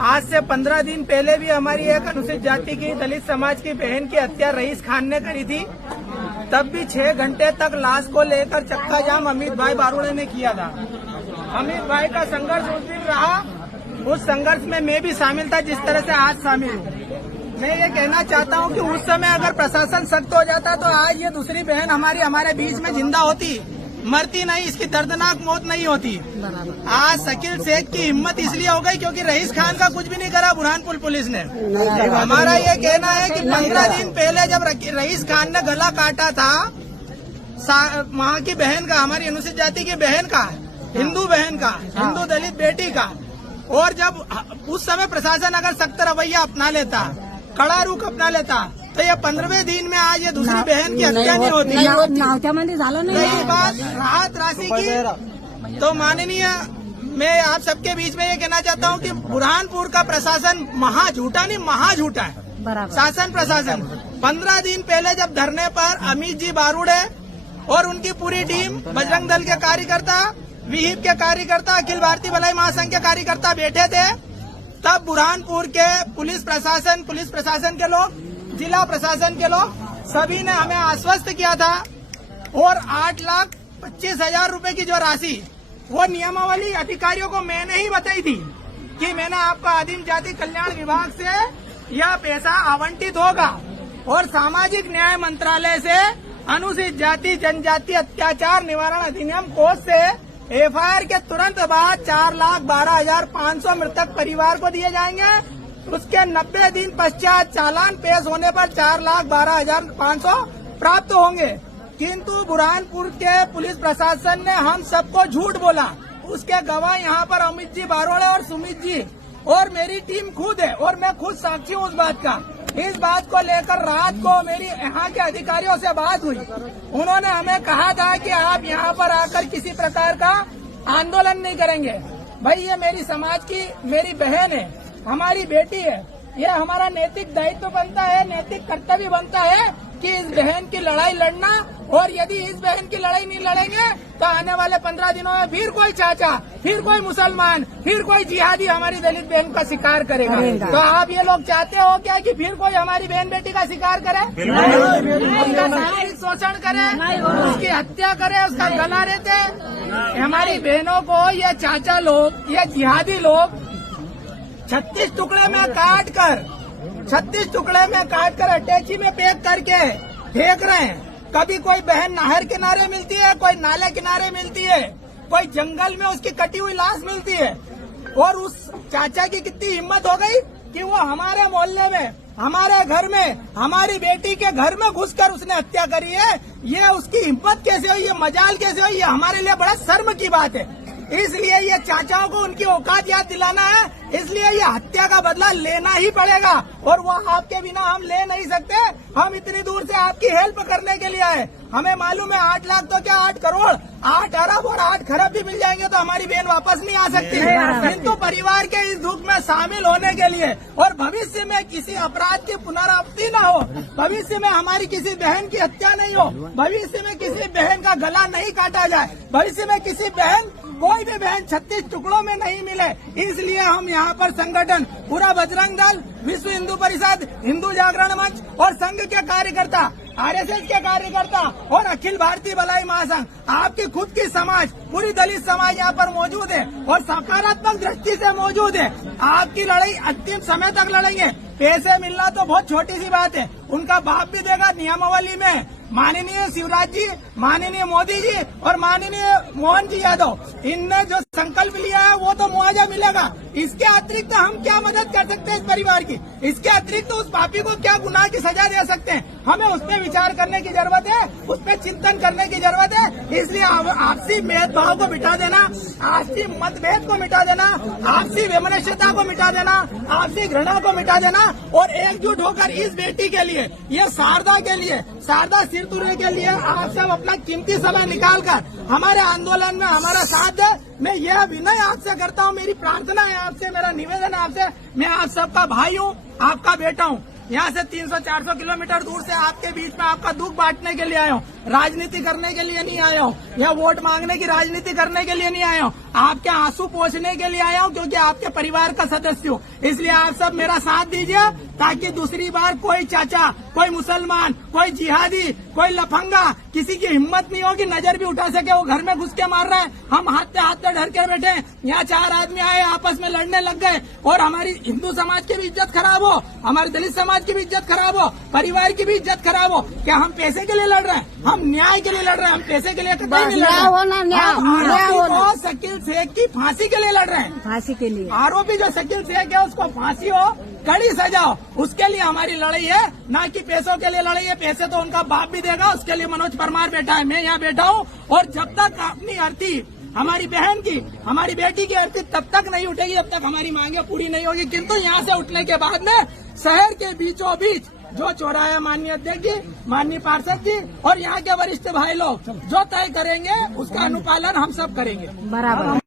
आज से 15 दिन पहले भी हमारी एक अनुसूचित जाति की दलित समाज की बहन की हत्या रईस खान ने करी थी। तब भी 6 घंटे तक लाश को लेकर चक्का जाम अमित भाई बारूड़े ने किया था। अमित भाई का संघर्ष उस दिन रहा, उस संघर्ष में मैं भी शामिल था जिस तरह से आज शामिल हूँ। मैं ये कहना चाहता हूँ कि उस समय अगर प्रशासन सख्त हो जाता तो आज ये दूसरी बहन हमारे बीच में जिंदा होती, मरती नहीं, इसकी दर्दनाक मौत नहीं होती। आज शकील शेख की हिम्मत इसलिए हो गई क्योंकि रईस खान का कुछ भी नहीं करा बुरहानपुर पुलिस ने। हमारा ये कहना है कि 15 दिन पहले जब रईस खान ने गला काटा था वहाँ की बहन का, हमारी अनुसूचित जाति की बहन का, हिंदू बहन का, हिंदू दलित बेटी का, और जब उस समय प्रशासन अगर सख्त रवैया अपना लेता, कड़ा रुख अपना लेता, तो ये 15वें दिन में आज ये दूसरी बहन की हत्या नहीं होती। रही बात राहत राशि की, तो माननीय मैं आप सबके बीच में ये कहना चाहता हूँ कि बुरहानपुर का प्रशासन झूठा नहीं, महाझूठा है शासन प्रशासन। 15 दिन पहले जब धरने पर अमित जी बारूड़े और उनकी पूरी टीम, बजरंग दल के कार्यकर्ता, विहिप के कार्यकर्ता, अखिल भारतीय भलाई महासंघ के कार्यकर्ता बैठे थे, तब बुरहानपुर के पुलिस प्रशासन के लोग, जिला प्रशासन के लोग सभी ने हमें आश्वस्त किया था और 8,25,000 रूपये की जो राशि वो नियमावली अधिकारियों को मैंने ही बताई थी कि मैंने आपको आदिम जाति कल्याण विभाग से यह पैसा आवंटित होगा और सामाजिक न्याय मंत्रालय से अनुसूचित जाति जनजाति अत्याचार निवारण अधिनियम कोष से एफआईआर के तुरंत बाद 4,12,500 मृतक परिवार को दिए जाएंगे। उसके 90 दिन पश्चात चालान पेश होने पर 4,12,500 प्राप्त होंगे। किंतु बुरहानपुर के पुलिस प्रशासन ने हम सबको झूठ बोला। उसके गवाह यहाँ पर अमित जी बारोड़े और सुमित जी और मेरी टीम खुद है और मैं खुद साक्षी हूँ उस बात का। इस बात को लेकर रात को मेरी यहाँ के अधिकारियों से बात हुई। उन्होंने हमें कहा था कि आप यहाँ पर आकर किसी प्रकार का आंदोलन नहीं करेंगे। भाई ये मेरी समाज की मेरी बहन है, हमारी बेटी है, ये हमारा नैतिक दायित्व बनता है, नैतिक कर्तव्य बनता है कि इस बहन की लड़ाई लड़ना। और यदि इस बहन की लड़ाई नहीं लड़ेंगे तो आने वाले 15 दिनों में फिर कोई चाचा, फिर कोई मुसलमान, फिर कोई जिहादी हमारी दलित बहन का शिकार करेगा। तो आप ये लोग चाहते हो क्या कि फिर कोई हमारी बहन बेटी का शिकार करे, उसका शारीरिक शोषण करे, उसकी हत्या करे, उसका गला रेते? हमारी बहनों को ये चाचा लोग, ये जिहादी लोग 36 टुकड़े में काट कर अटैची में पैक करके फेंक रहे हैं। कभी कोई बहन नहर किनारे मिलती है, कोई नाले किनारे मिलती है, कोई जंगल में उसकी कटी हुई लाश मिलती है। और उस चाचा की कितनी हिम्मत हो गई कि वो हमारे मोहल्ले में, हमारे घर में, हमारी बेटी के घर में घुसकर उसने हत्या करी है। ये उसकी हिम्मत कैसे हुई, ये मजाल कैसे हुई, ये हमारे लिए बड़ा शर्म की बात है। इसलिए ये चाचाओं को उनकी औकात याद दिलाना है, इसलिए ये हत्या का बदला लेना ही पड़ेगा और वो आपके बिना हम ले नहीं सकते। हम इतनी दूर से आपकी हेल्प करने के लिए आए। हमें मालूम है 8 लाख तो क्या 8 करोड़, 8 अरब और 8 खरब भी मिल जाएंगे तो हमारी बहन वापस नहीं आ सकती। किंतु परिवार के इस दुख में शामिल होने के लिए और भविष्य में किसी अपराध की पुनरावृत्ति न हो, भविष्य में हमारी किसी बहन की हत्या नहीं हो, भविष्य में किसी बहन का गला नहीं काटा जाए, भविष्य में किसी बहन, कोई भी बहन 36 टुकड़ों में नहीं मिले, इसलिए हम यहाँ पर संगठन पूरा बजरंग दल, विश्व हिंदू परिषद, हिंदू जागरण मंच और संघ के कार्यकर्ता, आरएसएस के कार्यकर्ता और अखिल भारतीय भलाई महासंघ, आपकी खुद की समाज, पूरी दलित समाज यहाँ पर मौजूद है और सकारात्मक दृष्टि से मौजूद है। आपकी लड़ाई अंतिम समय तक लड़ेंगे। पैसे मिलना तो बहुत छोटी सी बात है, उनका बाप भी देगा नियमावली में। माननीय शिवराज जी, माननीय मोदी जी और माननीय मोहन जी यादव, इनने जो संकल्प लिया है वो तो मुआवजा मिलेगा। इसके अतिरिक्त हम क्या मदद कर सकते हैं इस परिवार की? इसके अतिरिक्त उस पापी को क्या गुनाह की सजा दे सकते हैं? हमें उस पर विचार करने की जरूरत है, उस पर चिंतन करने की जरूरत है। इसलिए आपसी भेदभाव को मिटा देना, आपसी मतभेद को मिटा देना, आपसी वैमनस्यता को मिटा देना, आपसी घृणा को मिटा देना और एकजुट होकर इस बेटी के लिए, ये शारदा के लिए, शारदा सिरतुरे के लिए आप सब अपना कीमती समय निकालकर हमारे आंदोलन में हमारा साथ दे। मैं यह विनय आपसे करता हूँ, मेरी प्रार्थना है आपसे, मेरा निवेदन है आपसे। मैं आप सबका भाई हूँ, आपका बेटा हूँ। यहाँ से 300-400 किलोमीटर दूर से आपके बीच में आपका दुख बांटने के लिए आया हूँ, राजनीति करने के लिए नहीं आया हूँ, या वोट मांगने की राजनीति करने के लिए नहीं आया हूँ। आपके आंसू पोंछने के लिए आया हूँ, क्योंकि आपके परिवार का सदस्य हूँ। इसलिए आप सब मेरा साथ दीजिए, ताकि दूसरी बार कोई चाचा, कोई मुसलमान, कोई जिहादी, कोई लफंगा, किसी की हिम्मत नहीं होगी नजर भी उठा सके। वो घर में घुस के मार रहा है, हम हाथ पे डर के बैठे हैं। यहाँ 4 आदमी आए, आपस में लड़ने लग गए, और हमारी हिंदू समाज की भी इज्जत खराब हो, हमारे दलित समाज की भी इज्जत खराब हो, परिवार की भी इज्जत खराब हो। क्या हम पैसे के लिए लड़ रहे हैं? हम न्याय के लिए लड़ रहे हैं, हम पैसे के लिए कतई नहीं लड़ रहे हैं। हम शकील शेख की फांसी के लिए लड़ रहे हैं, फांसी के लिए। आरोपी जो शकील शेख है उसको फांसी हो, कड़ी सजा हो, उसके लिए हमारी लड़ाई है, ना कि पैसों के लिए लड़ाई है। पैसे तो उनका बाप भी देगा, उसके लिए मनोज परमार बैठा है, मैं यहाँ बैठा हूँ। और जब तक अपनी अर्थी, हमारी बहन की, हमारी बेटी की अर्थी तब तक नहीं उठेगी, जब तक हमारी मांगे पूरी नहीं होगी। किंतु यहाँ से उठने के बाद में शहर के बीचों बीच जो चौराहा माननीय अध्यक्ष जी, माननीय पार्षद जी और यहाँ के वरिष्ठ भाई लोग जो तय करेंगे उसका अनुपालन हम सब करेंगे। बराबर।